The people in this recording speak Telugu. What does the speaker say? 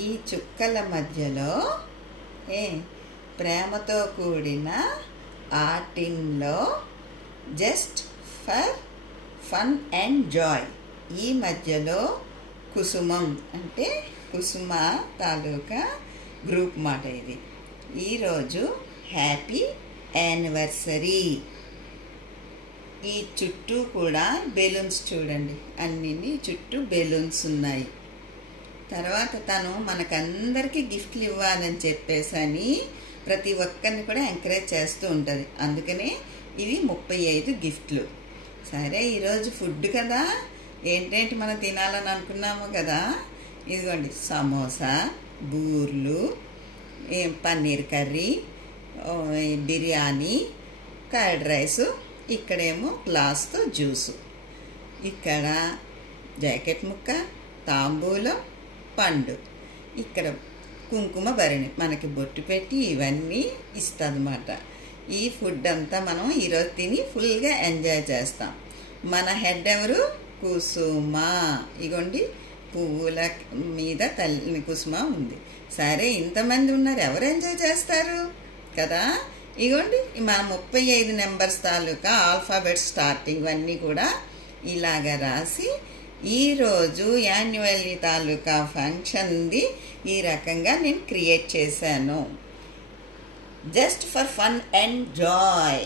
ఈ చుక్కల మధ్యలో ప్రేమతో కూడిన ఆర్టిన్లో just for fun and joy. ఈ మధ్యలో కుసుమం అంటే కుసుమ తాలూకా గ్రూప్ మాట ఇది. ఈరోజు హ్యాపీ యానివర్సరీ. ఈ చుట్టూ కూడా బెలూన్స్ చూడండి, అన్ని చుట్టూ బెలూన్స్ ఉన్నాయి. తర్వాత తను మనకందరికీ గిఫ్ట్లు ఇవ్వాలని చెప్పేసని ప్రతి ఒక్కరిని కూడా ఎంకరేజ్ చేస్తూ ఉంటుంది. అందుకనే ఇవి 35 గిఫ్ట్లు. సరే, ఈరోజు ఫుడ్ కదా, ఏంటేంటి మనం తినాలని అనుకున్నాము కదా. ఇదిగోండి సమోసా, బూర్లు, paneer curry, biryani, curd rice, ఇక్కడేమో గ్లాస్తో జ్యూసు, ఇక్కడ జాకెట్ ముక్క, తాంబూలం, పండు, ఇక్కడ కుంకుమ భరణి మనకి బొట్టు పెట్టి ఇవన్నీ ఇస్తుందన్నమాట. ఈ ఫుడ్ అంతా మనం ఈరోజు తిని ఫుల్గా ఎంజాయ్ చేస్తాం. మన హెడ్ ఎవరు? కుసుమ. ఇగోండి పువ్వుల మీద తల్లి కుసుమ ఉంది. సరే, ఇంతమంది ఉన్నారు, ఎవరు ఎంజాయ్ చేస్తారు కదా. ఇగోండి మన 35 నెంబర్స్ తాలూకా ఆల్ఫాబెట్ స్టార్టింగ్ అన్నీ కూడా ఇలాగా రాసి ఈరోజు యాన్యువల్లీ తాలూకా ఫంక్షన్ది ఈ రకంగా నేను క్రియేట్ చేశాను. Just for fun and Joy.